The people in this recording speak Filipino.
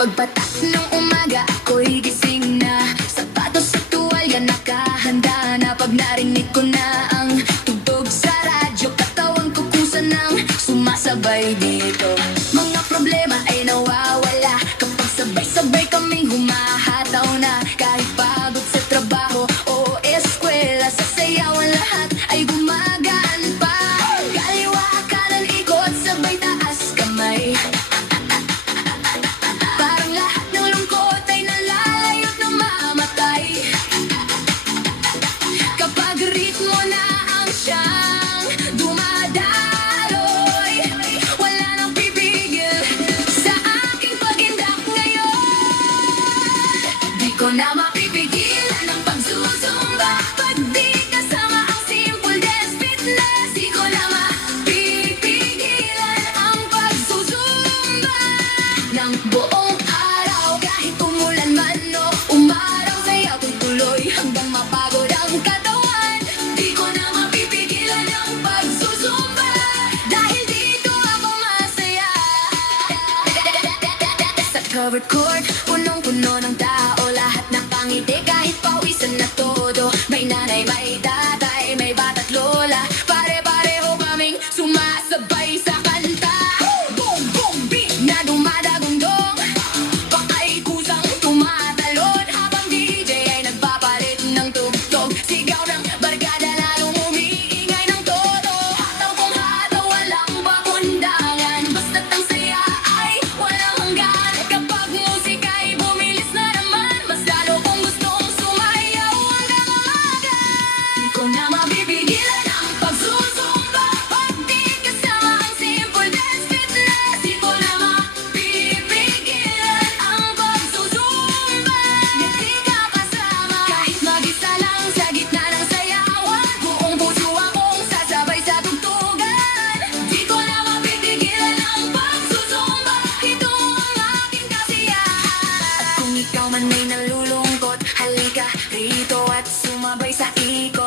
Pagpatak ng umaga, ako'y gising na. Sapatos at tuwalya, nakahanda na. Pag narinig ko na ang tugtog sa radyo, katawan ko kusa ng sumasabay dito. Mga problema ay nawawala kapag sabay-sabay kaming humahataw na. Kahit pagod sa trabaho o eskwela, sa sayawan lahat ay gumagaan pa. Kaliwa, kanan, ikot, sabay taas kamay. Parang lahat ng lungkot ay nalalayot na mamatay. Kapag ritmo na ang siyang dumadaloy, wala nang pipigil sa aking pagindak ngayon. Di ko na mapipigilan ang pagsusumba. Pag di kasama ang simple dance fitness, di ko na mapipigilan ang pagsusumba. Nang buong araw, kahit umulan man o umaraw, sayaw ko'y tuloy hanggang mapagod ang katawan. Di ko na mapipigilan ang pagsusumba, dahil dito ako masaya. Sa covered court, punong-puno ng tao, lahat nakangiti kahit pawisan na todo. May nanay, may tatay, may bata't lola, pare-pareho kaming sumasabay sa kanta. Boom, boom, beat na dumadagundong, pakay kusang tumatalon, habang DJ ay nagpapalit ng tugtog. Sigaw ng barkada lalong umiingay ng todo. Hataw kung hataw, walang pakundangan, basta't ang saya ay walang hanggan. Kapag musika ay bumilis na naman, mas lalo kong gustong sumayaw hanggang umaga. Di ko na mapipigilan ang pagsusumba. Pag di kasama ang simple dance fitness, di ko na mapipigilan ang pagsusumba. Di ka kasama, kahit mag-isa lang sa gitna ng sayawan, buong puso akong sasabay sa tugtugan. Di ko na mapipigilan ang pagsusumba, ito ang aking kasiyahan. At kung ikaw man ay nalulungkot, halika rito at sumabay sa ikot.